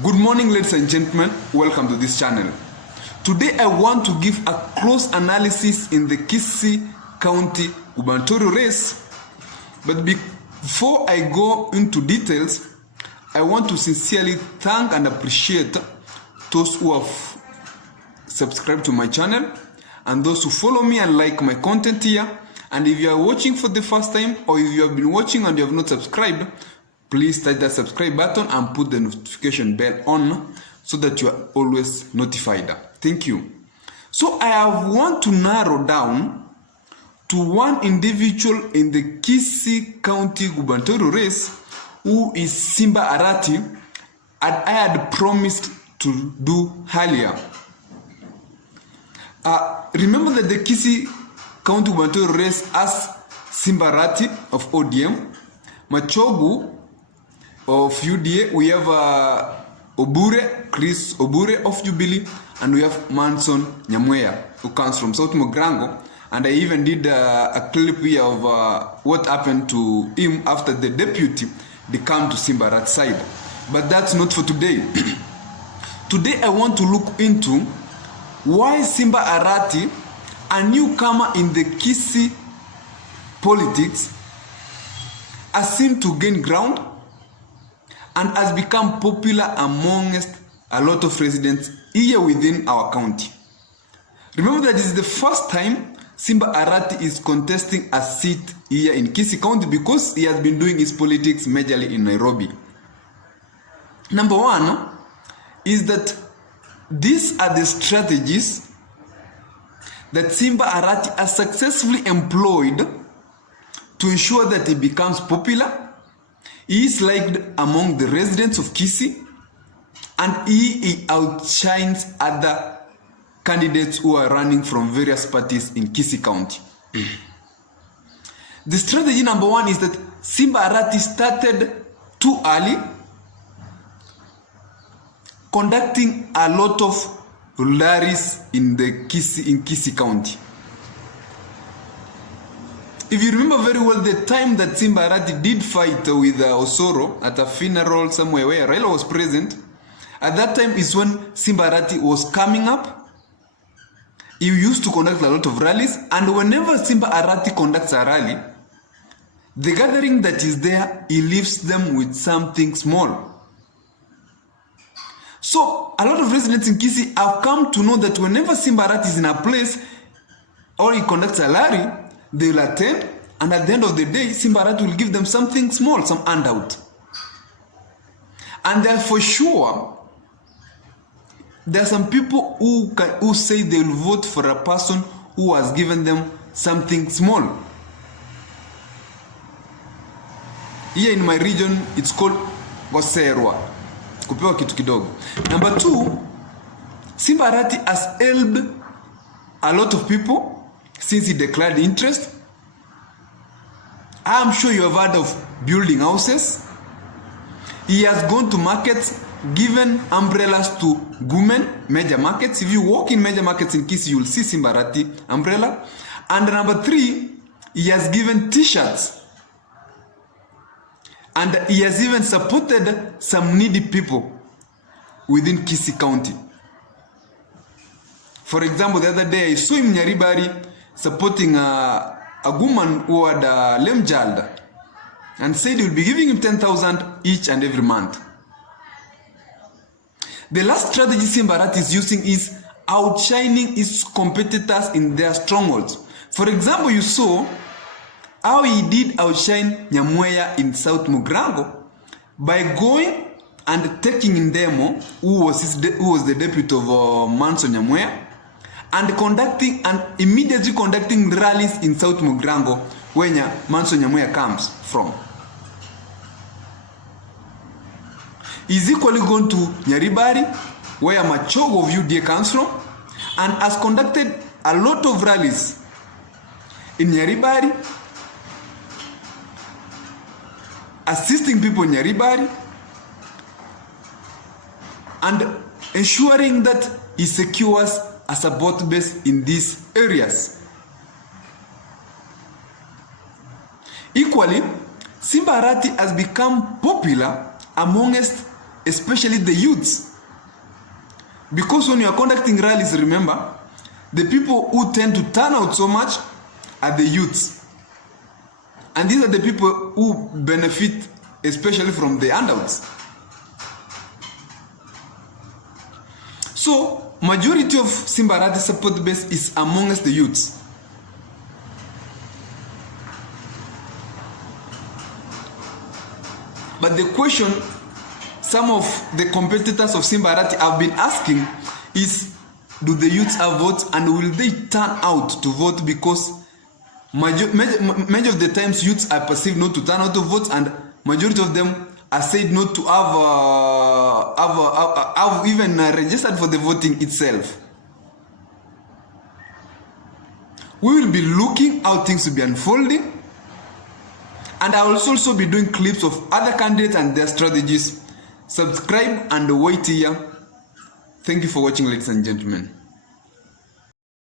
Good morning, ladies and gentlemen. Welcome to this channel. Today I want to give a close analysis in the Kisii County Gubernatorial Race. But before I go into details, I want to sincerely thank and appreciate those who have subscribed to my channel and those who follow me and like my content here. And if you are watching for the first time, or if you have been watching and you have not subscribed, please touch that subscribe button and put the notification bell on so that you are always notified. Thank you. So I want to narrow down to one individual in the Kisii County Gubernatorial Race who is Simba Arati, and I had promised to do earlier. Remember that the Kisii County Gubernatorial Race has Simba Arati of ODM, Mogirango of UDA, we have Chris Obure of Jubilee, and we have Manson Nyamweya, who comes from South Mogirango. And I even did a clip here of what happened to him after the deputy became to Simba Arati side. But that's not for today. Today I want to look into why Simba Arati, a newcomer in the Kisii politics, has seemed to gain ground and has become popular amongst a lot of residents here within our county. Remember that this is the first time Simba Arati is contesting a seat here in Kisii County because he has been doing his politics majorly in Nairobi. Number one is that these are the strategies that Simba Arati has successfully employed to ensure that he becomes popular. He is liked among the residents of Kisii, and he outshines other candidates who are running from various parties in Kisii County. The strategy number one is that Simba Arati started too early, conducting a lot of rallies in Kisii County. If you remember very well, the time that Simba Arati did fight with Osoro at a funeral somewhere where Raila was present, at that time is when Simba Arati was coming up. He used to conduct a lot of rallies, and whenever Simba Arati conducts a rally, the gathering that is there, he leaves them with something small. So a lot of residents in Kisii have come to know that whenever Simba Arati is in a place or he conducts a rally, they will attend, and at the end of the day, Simba Arati will give them something small, some handout. And then for sure, there are some people who say they will vote for a person who has given them something small. Here in my region, it's called Goserwa. Kupewa kitu kidogo. Number two, Simba Arati has helped a lot of people since he declared interest. I am sure you have heard of building houses. He has gone to markets, given umbrellas to women, major markets. If you walk in major markets in Kisii, you will see Simba Arati umbrella. And number three, he has given t-shirts. And he has even supported some needy people within Kisii County. For example, the other day I saw him in Nyaribari supporting a woman who had a lame child, and said he will be giving him 10,000 each and every month. The last strategy Simba Arati is using is outshining his competitors in their strongholds. For example, you saw how he did outshine Nyamweya in South Mogirango by going and taking Ndemo, who was the deputy of Manson Nyamweya, and immediately conducting rallies in South Mogirango, where Manson Nyamweya comes from. He's equally gone to Nyaribari, where Mogirango of UDA comes from, and has conducted a lot of rallies in Nyaribari, assisting people in Nyaribari, and ensuring that he secures a support base in these areas. Equally, Simba Arati has become popular amongst especially the youths. Because when you are conducting rallies, remember, the people who tend to turn out so much are the youths. And these are the people who benefit especially from the handouts. So, majority of Simba Arati support base is amongst the youths. But the question some of the competitors of Simba Arati have been asking is, do the youths have votes and will they turn out to vote? Because many of the times youths are perceived not to turn out to vote, and majority of them are said not to have even registered for the voting itself. We will be looking how things will be unfolding, and I will also be doing clips of other candidates and their strategies. Subscribe and wait here. Thank you for watching, ladies and gentlemen.